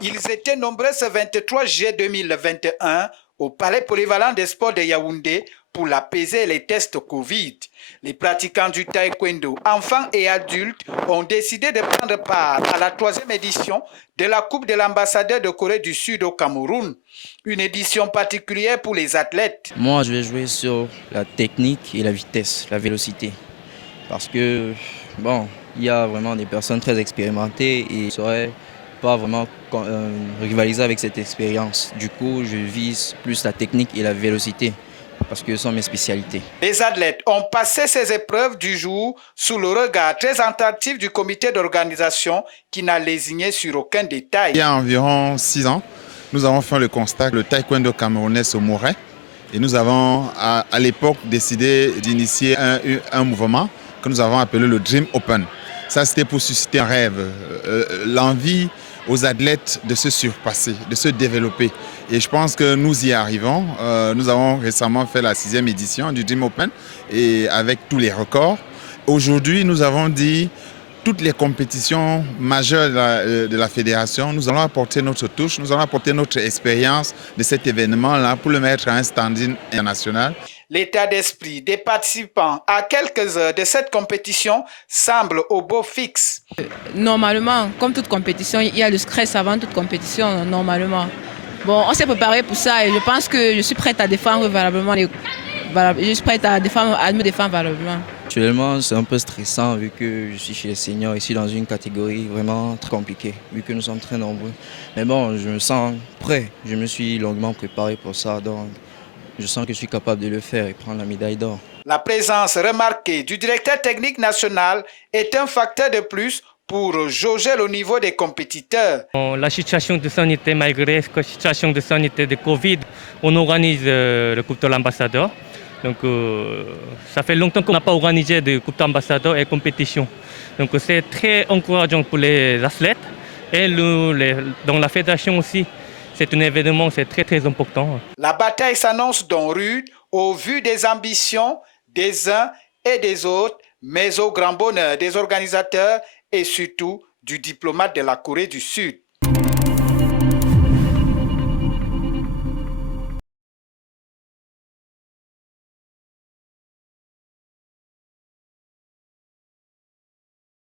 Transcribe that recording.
Ils étaient nombreux ce 23 juillet 2021 au Palais polyvalent des sports de Yaoundé pour l'apaiser les tests Covid. Les pratiquants du taekwondo, enfants et adultes, ont décidé de prendre part à la 3e édition de la Coupe de l'ambassadeur de Corée du Sud au Cameroun. Une édition particulière pour les athlètes. Moi, je vais jouer sur la technique et la vitesse, la vélocité. Parce que, bon, il y a vraiment des personnes très expérimentées et je ne saurais pas vraiment rivaliser avec cette expérience. Du coup, je vise plus la technique et la vélocité parce que ce sont mes spécialités. Les athlètes ont passé ces épreuves du jour sous le regard très attentif du comité d'organisation qui n'a lésiné sur aucun détail. Il y a environ 6 ans, nous avons fait le constat que le taekwondo camerounais se mourait et nous avons à l'époque décidé d'initier un mouvement que nous avons appelé le Dream Open. Ça, c'était pour susciter un rêve, l'envie aux athlètes de se surpasser, de se développer. Et je pense que nous y arrivons. Nous avons récemment fait la 6e édition du Dream Open et avec tous les records. Aujourd'hui, nous avons dit toutes les compétitions majeures de la fédération, nous allons apporter notre touche, nous allons apporter notre expérience de cet événement-là pour le mettre à un standing international. L'état d'esprit des participants à quelques heures de cette compétition semble au beau fixe. Normalement, comme toute compétition, il y a le stress avant toute compétition, normalement. Bon, on s'est préparé pour ça et je pense que je suis prête à défendre valablement. Je suis prête à me défendre valablement. Actuellement, c'est un peu stressant vu que je suis chez les seniors, ici dans une catégorie vraiment très compliquée, vu que nous sommes très nombreux. Mais bon, je me sens prêt, je me suis longuement préparé pour ça, donc je sens que je suis capable de le faire et prendre la médaille d'or. La présence remarquée du directeur technique national est un facteur de plus pour jauger le niveau des compétiteurs. La situation de sanité, malgré la situation de sanité de Covid, on organise le Coupe de l'ambassadeur. Donc ça fait longtemps qu'on n'a pas organisé de Coupe d'ambassadeur et compétition. Donc c'est très encourageant pour les athlètes et dans la fédération aussi. C'est un événement, c'est très très important. La bataille s'annonce donc rude au vu des ambitions des uns et des autres, mais au grand bonheur des organisateurs et surtout du diplomate de la Corée du Sud.